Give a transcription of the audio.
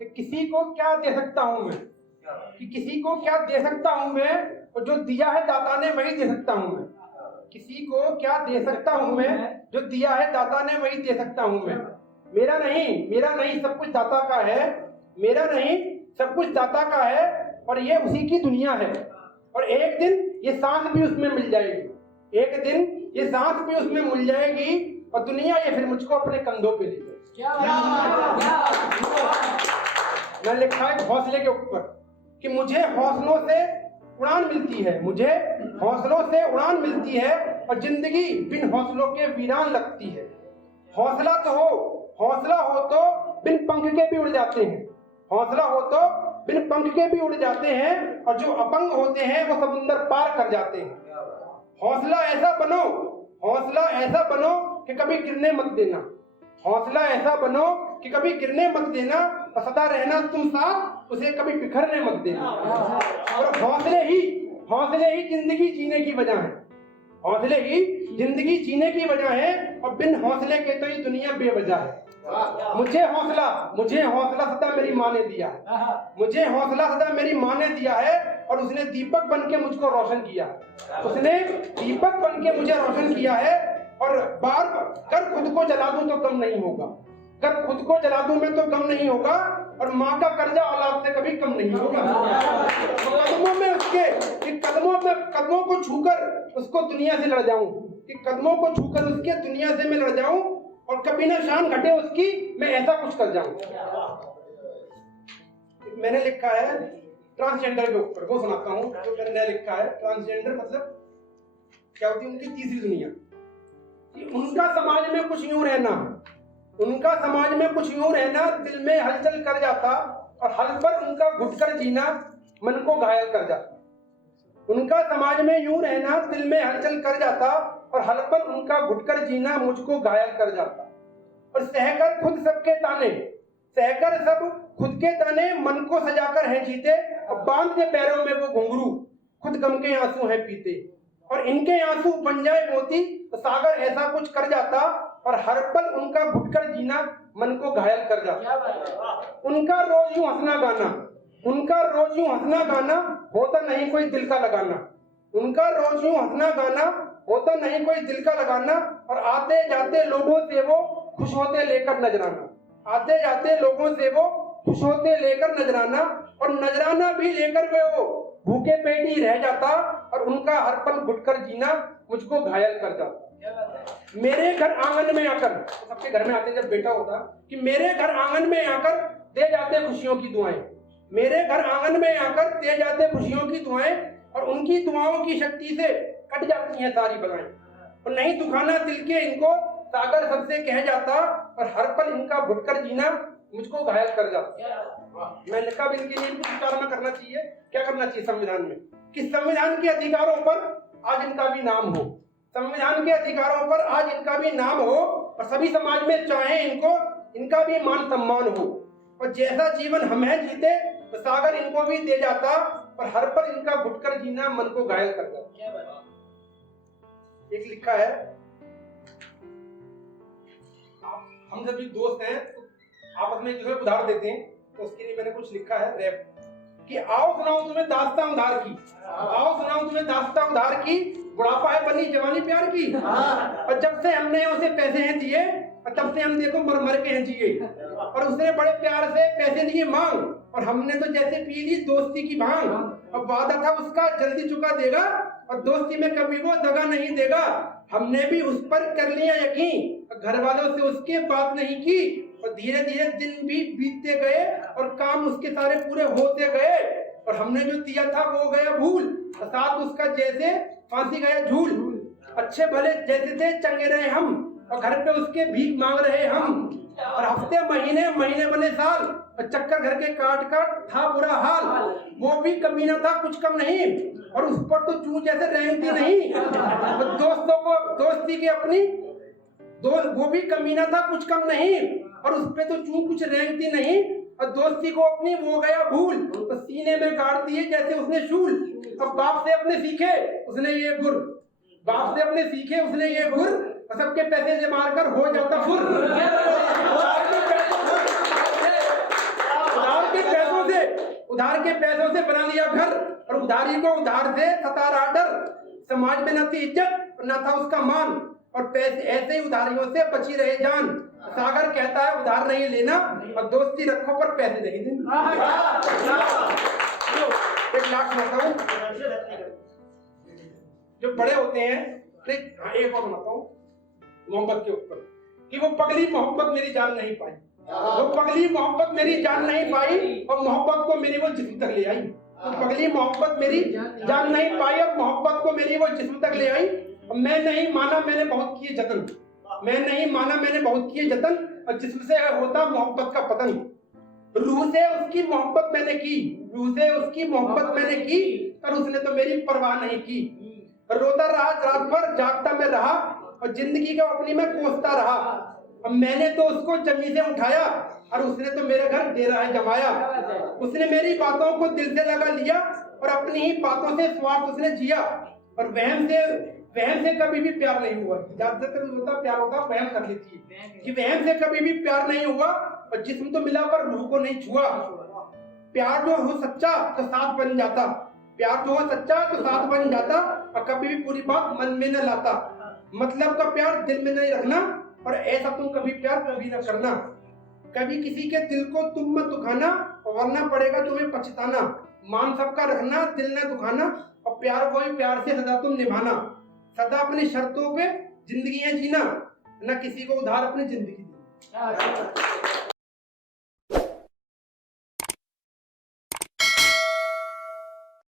कि किसी को क्या दे सकता हूं मैं, कि किसी को क्या दे सकता हूं मैं, और जो दिया है दाता ने वही दे सकता हूं मैं। किसी को क्या दे सकता हूं मैं, जो दिया है दाता ने वही दे सकता हूं मैं। मेरा नहीं सब कुछ दाता का है, मेरा नहीं सब कुछ दाता का है, और ये उसी की दुनिया है। और एक दिन ये सांस भी उसमें मिल जाएगी, एक दिन ये सांस भी उसमें मिल जाएगी, और दुनिया ये फिर मुझको अपने कंधों पे ले जाएगी। मैं लिखा है हौसले के ऊपर कि मुझे हौसलों से उड़ान मिलती है, मुझे हौसलों से उड़ान मिलती है, और जिंदगी बिन हौसलों के वीरान लगती है। हौसला हो तो बिन पंख के भी उड़ जाते हैं, हौसला हो तो बिन पंख के भी उड़ जाते हैं, और जो अपंग होते हैं वो समुंदर पार कर जाते हैं। हौसला ऐसा बनो कि कभी गिरने मत देना, हौसला ऐसा बनो कि कभी गिरने मत देना, और सदा रहना तुम साथ, उसे कभी बिखरने मत देना। और हौसले ही जिंदगी जीने की वजह है, हौसले ही जिंदगी जीने की वजह है, और बिन हौसले के तो ये दुनिया बेवजह है। मुझे हौसला सदा मेरी माँ ने दिया है, मुझे हौसला सदा मेरी माँ ने दिया है, और उसने दीपक बन के मुझको रोशन किया, उसने दीपक बन के मुझे रोशन किया है। और बार कर खुद को जला दूं तो कम नहीं होगा, कर खुद को जला दूं मैं तो कम नहीं होगा, और माँ का कर्जा औलाद से कभी कम नहीं होगा। कदमों में उसके, कि कदमों को छूकर उसको दुनिया से लड़ जाऊं, कि कदमों को छूकर उसके दुनिया से मैं लड़ जाऊं, और कभी ना शान घटे उसकी, मैं ऐसा कुछ कर जाऊं। मैंने लिखा है ट्रांसजेंडर के ऊपर, वो सुनाता हूं जो मैंने लिखा है। ट्रांसजेंडर मतलब क्या होती है उनकी तीसरी दुनिया, कि उनका समाज में कुछ यूं रहना, उनका समाज में कुछ यूं रहना दिल में हलचल कर जाता, और हल पर उनका घुटकर जीना मन को घायल कर जाता। उनका समाज में यूं रहना दिल में हलचल कर जाता, और हल पर उनका घुटकर जीना मुझको घायल कर जाता। और सहकर खुद सबके ताने, सहकर सब खुद के ताने मन को सजाकर हैं जीते, और बांध के पैरों में वो घुंघरू खुद गम के आंसू हैं पीते। और इनके आंसू बन जाए मोती तो सागर ऐसा कुछ कर जाता, और हर पल उनका घुटकर जीना मन को घायल कर जाता। उनका रोज यूं हंसना गाना, उनका रोज यूं हंसना गाना होता नहीं कोई दिल का लगाना, उनका रोज यूं हंसना गाना होता नहीं कोई दिल का लगाना। और आते जाते लोगों से वो खुश होते लेकर नजराना, आते जाते लोगों से वो खुश होते लेकर नजराना, और नजराना भी लेकर वो भूखे पेट ही रह जाता, और उनका हर पल घुटकर जीना मुझको घायल कर जाता। मेरे घर आंगन में आकर, सबके घर में आते जब बेटा होता, कि मेरे घर आंगन में आकर दे जाते खुशियों की दुआएं, मेरे घर आंगन में आकर दे जाते खुशियों की दुआएं, और उनकी दुआओं की शक्ति से कट जाती हैं सारी बलाएं। और नहीं दुखाना दिल के इनको सागर सबसे कह जाता, और हर पल इनका घुटकर जीना मुझको घायल कर जाता। मैंने कहा इनके लिए कुछ विचार करना चाहिए, क्या करना चाहिए संविधान में, कि संविधान के अधिकारों पर आज इनका भी नाम हो, संविधान के अधिकारों पर आज इनका भी नाम हो, और सभी समाज में चाहे इनको इनका भी मान सम्मान हो। और जैसा जीवन हम है जीते तो सागर इनको भी दे जाता, और हर पल इनका घुटकर जीना मन को घायल कर जाता। एक लिखा है, हम सभी दोस्त हैं तो आपस में जो है उधार देते हैं, तो उसके लिए मैंने कुछ लिखा है रैप, कि आओ सुनाऊं तुम्हें दास्तां उधार की, आओ सुनाऊं तुम्हें दास्तां उधार की, बुढ़ापा है बनी जवानी प्यार की। और जब से हमने उसे पैसे हैं दिए, और तब से हम देखो मर मर के हैं जिए, और उसने बड़े प्यार से पैसे दिए मांग, और हमने तो जैसे पी ली दोस्ती की भांग। और वादा था उसका जल्दी चुका देगा, और दोस्ती में कभी वो दगा नहीं देगा। हमने भी उस पर कर लिया यकीन, घर वालों से उसके बात नहीं की, और धीरे धीरे दिन भी बीतते गए, और काम उसके सारे पूरे होते गए। और हमने जो दिया था वो गया भूल, और साथ उसका जैसे फांसी गया झूल। अच्छे भले जैसे थे चंगे रहे हम, और घर पे उसके भीख मांग रहे हम। और हफ्ते महीने महीने बने साल, और चक्कर घर के काट काट था बुरा हाल। वो भी कमीना था कुछ कम नहीं, और उस पर तो चूं जैसे रेंगती नहीं। और दोस्तों को दोस्ती की अपनी वो भी कमीना था कुछ कम नहीं, और उस पे तो चूं कुछ रेंगती नहीं। और दोस्ती को अपनी वो गया भूल, तो सीने में गाड़ दिए जैसे उसने शूल। अब बाप से अपने सीखे उसने ये गुर, बाप से अपने सीखे उसने ये गुर, और सबके पैसे से मारकर हो जाता फुर। उधार के पैसों से बना लिया घर, और उधारी को उधार से सता रहा डर। समाज में न थी इज्जत न था उसका मान, और पैसे ऐसे ही उधारियों से बची रहे जान। सागर कहता है उधार नहीं लेना और दोस्ती रखो पर पैसे नहीं देना। एक लाख सुनाता हूँ, जो बड़े होते हैं, एक और सुनाता हूँ मोहब्बत के ऊपर, कि वो पगली मोहब्बत मेरी जान नहीं पाई, वो पगली मोहब्बत मेरी जान नहीं पाई, और मोहब्बत को मेरी वो जिस्म तक ले आई। तो पगली मोहब्बत मेरी जान नहीं पाई और मोहब्बत को मेरी वो जिस्म तक ले आई। और मैं नहीं माना मैंने बहुत किए जतन, मैं नहीं माना मैंने बहुत किए जतन, और जिस्म से होता मोहब्बत का पतन। रूह से उसकी मोहब्बत मैंने की, रूह से उसकी मोहब्बत मैंने की, और उसने तो मेरी परवाह नहीं की। रोता रहा रात भर जागता मैं रहा, और जिंदगी को अपनी में कोसता रहा। अब मैंने तो उसको जमीन से उठाया, और उसने तो मेरे घर डेरा है जमाया। उसने मेरी बातों को दिल से लगा लिया, और अपनी ही बातों से स्वार्थ उसने जिया। और वहम से कभी भी प्यार नहीं हुआ। ज्यादातर होता प्यार होता वहम कर लेती है, कि वहम से कभी भी प्यार नहीं हुआ, और जिस्म तो मिला पर रूह को नहीं छुआ। प्यार जो हो सच्चा तो साथ बन जाता, प्यार जो हो सच्चा तो साथ बन जाता, और कभी भी पूरी बात मन में न लाता। मतलब का प्यार दिल में नहीं रखना, और ऐसा तुम कभी प्यार कभी न करना। कभी किसी के दिल को तुम मत दुखाना, वरना पड़ेगा तुम्हें पछताना। मान सबका रखना दिल न दुखाना, और प्यार को ही प्यार से सदा तुम निभाना। सदा अपनी शर्तों पे जिंदगी जीना, न किसी को उधार अपनी जिंदगी दी।